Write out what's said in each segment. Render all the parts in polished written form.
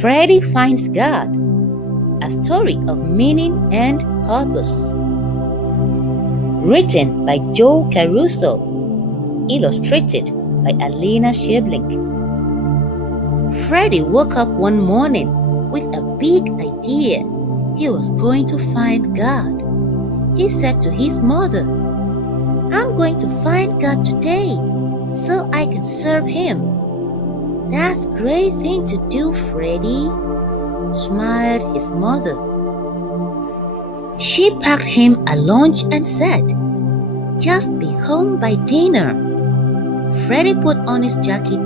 Freddy Finds God, a story of meaning and purpose. Written by Joe Caruso, illustrated by Alina Shabelnyk. Freddy woke up one morning with a big idea. He was going to find God. He said to his mother, "I'm going to find God today so I can serve Him." "That's a great thing to do, Freddy," smiled his mother. She packed him a lunch and said, "Just be home by dinner." Freddy put on his jacket,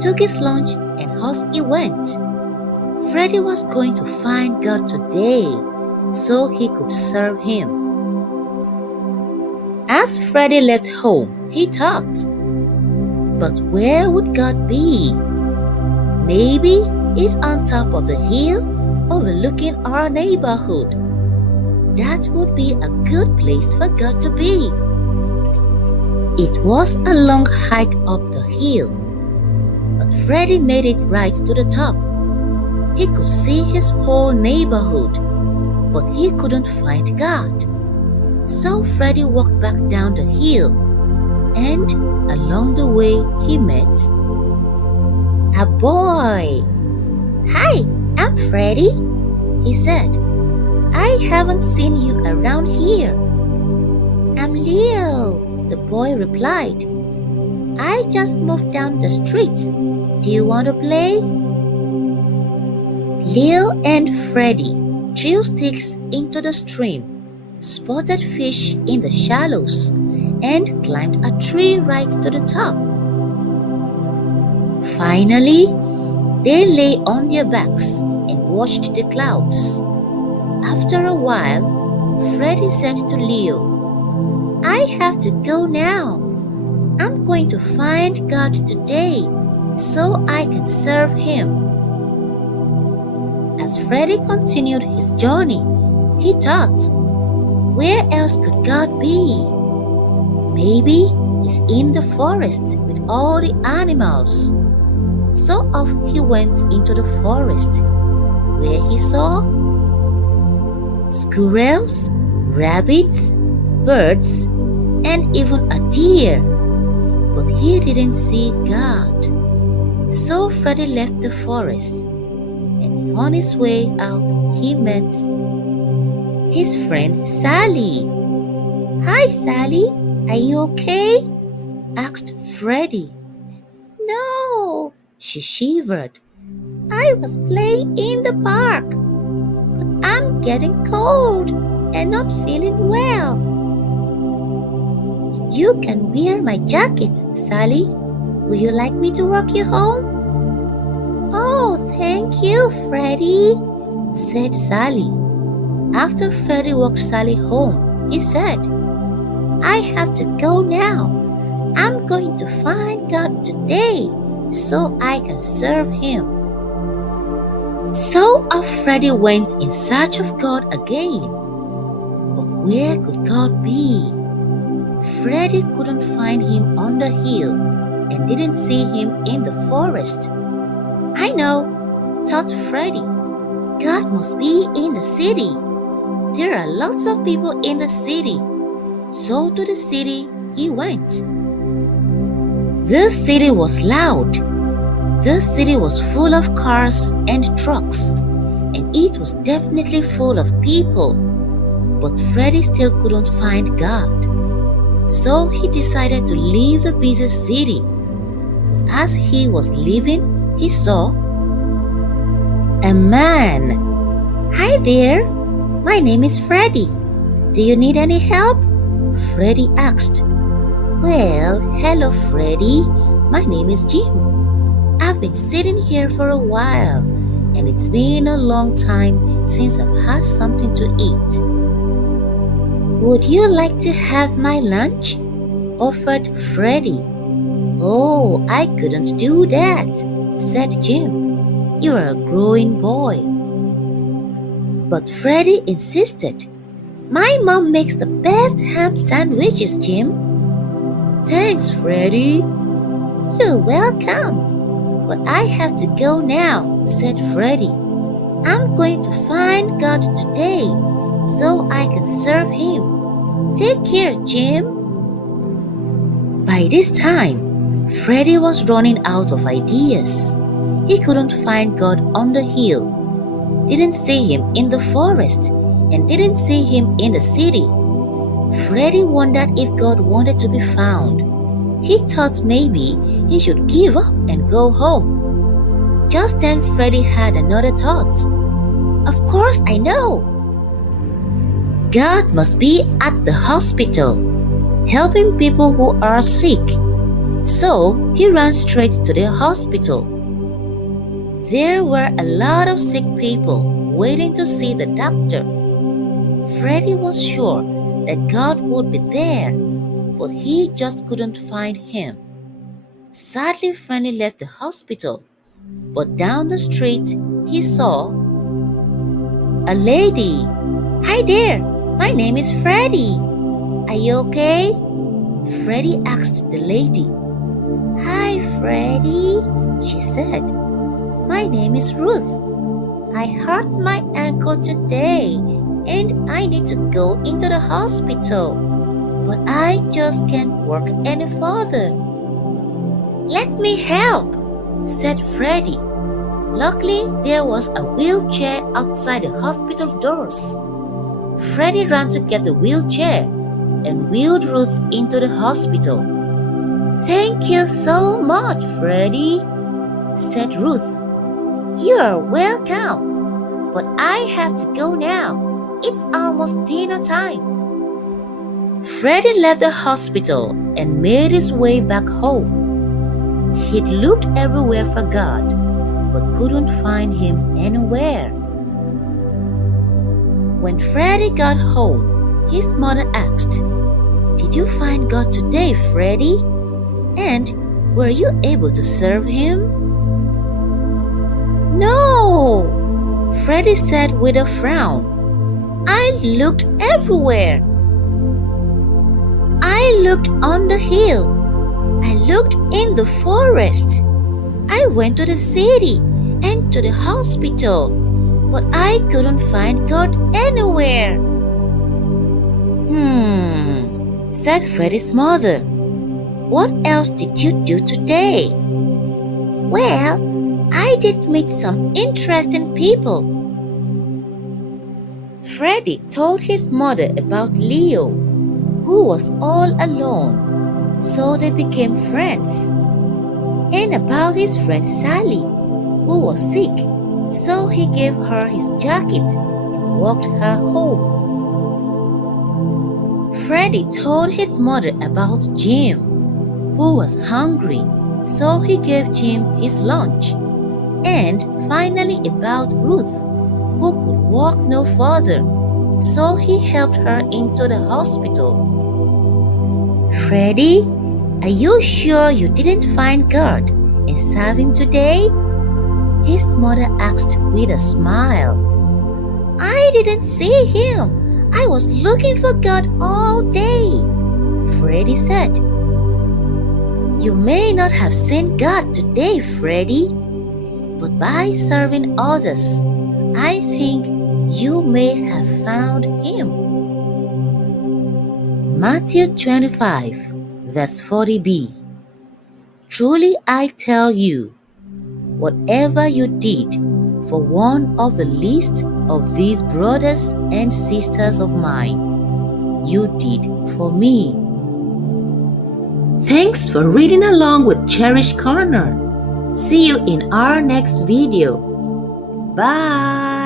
took his lunch, and off he went. Freddy was going to find God today so he could serve Him. As Freddy left home, he thought, but where would God be? Maybe He's on top of the hill overlooking our neighborhood. That would be a good place for God to be. It was a long hike up the hill, but Freddy made it right to the top. He could see his whole neighborhood, but he couldn't find God. So Freddy walked back down the hill, and along the way he met a boy. "Hi, I'm Freddy," he said. "I haven't seen you around here." "I'm Leo," the boy replied. "I just moved down the street. Do you want to play?" Leo and Freddy threw sticks into the stream, spotted fish in the shallows, and climbed a tree right to the top. Finally, they lay on their backs and watched the clouds. After a while, Freddy said to Leo, "I have to go now. I'm going to find God today so I can serve Him." As Freddy continued his journey, he thought, where else could God be? Maybe He's in the forest with all the animals. So off he went into the forest, where he saw squirrels, rabbits, birds, and even a deer. But he didn't see God. So Freddy left the forest, and on his way out he met his friend Sally. "Hi, Sally, are you okay?" asked Freddy. "No," she shivered. "I was playing in the park, but I'm getting cold and not feeling well." "You can wear my jacket, Sally. Would you like me to walk you home?" "Oh, thank you, Freddy," said Sally. After Freddy walked Sally home, he said, "I have to go now. I'm going to find God today so I can serve Him." So off Freddy went in search of God again. But where could God be? Freddy couldn't find Him on the hill and didn't see Him in the forest. "I know," thought Freddy. "God must be in the city. There are lots of people in the city." So to the city he went. The city was loud. The city was full of cars and trucks, and it was definitely full of people. But Freddy still couldn't find God. So he decided to leave the busy city. But as he was leaving, he saw a man. "Hi there, my name is Freddy. Do you need any help?" Freddy asked. "Well, hello Freddy, my name is Jim. I've been sitting here for a while, and it's been a long time since I've had something to eat. Would you like to have my lunch?" offered Freddy. "Oh, I couldn't do that," said Jim. "You are a growing boy." But Freddy insisted. "My mom makes the best ham sandwiches, Jim." "Thanks, Freddy." "You're welcome. "But I have to go now," said Freddy. "I'm going to find God today so I can serve Him. Take care, Jim." By this time, Freddy was running out of ideas. He couldn't find God on the hill, didn't see Him in the forest, and didn't see Him in the city. Freddy wondered if God wanted to be found. He thought maybe he should give up and go home. Just then Freddy had another thought. "Of course I know! God must be at the hospital, helping people who are sick." So he ran straight to the hospital. There were a lot of sick people waiting to see the doctor. Freddy was sure that God would be there, but he just couldn't find Him. Sadly, Freddy left the hospital, but down the street he saw a lady. "Hi there, my name is Freddy. Are you okay?" Freddy asked the lady. "Hi, Freddy," she said. "My name is Ruth. I hurt my ankle today and I need to go into the hospital, but I just can't work any further." "Let me help," said Freddy. Luckily, there was a wheelchair outside the hospital doors. Freddy ran to get the wheelchair and wheeled Ruth into the hospital. "Thank you so much, Freddy," said Ruth. "You are welcome, but I have to go now. It's almost dinner time." Freddy left the hospital and made his way back home. He'd looked everywhere for God, but couldn't find Him anywhere. When Freddy got home, his mother asked, "Did you find God today, Freddy? And were you able to serve Him?" "No," Freddy said with a frown. "I looked everywhere. I looked on the hill. I looked in the forest. I went to the city and to the hospital, but I couldn't find God anywhere." Said Freddy's mother. "What else did you do today?" "Well, I did meet some interesting people." Freddy told his mother about Leo, who was all alone, so they became friends, and about his friend Sally, who was sick, so he gave her his jacket and walked her home. Freddy told his mother about Jim, who was hungry, so he gave Jim his lunch, and finally about Ruth, who could walk no further, so he helped her into the hospital. "Freddy, are you sure you didn't find God and serve Him today?" his mother asked with a smile. "I didn't see Him. I was looking for God all day," Freddy said. "You may not have seen God today, Freddy, but by serving others, I think you may have found Him." Matthew 25, verse 40b. "Truly I tell you, whatever you did for one of the least of these brothers and sisters of mine, you did for me." Thanks for reading along with Cherish Corner. See you in our next video. Bye.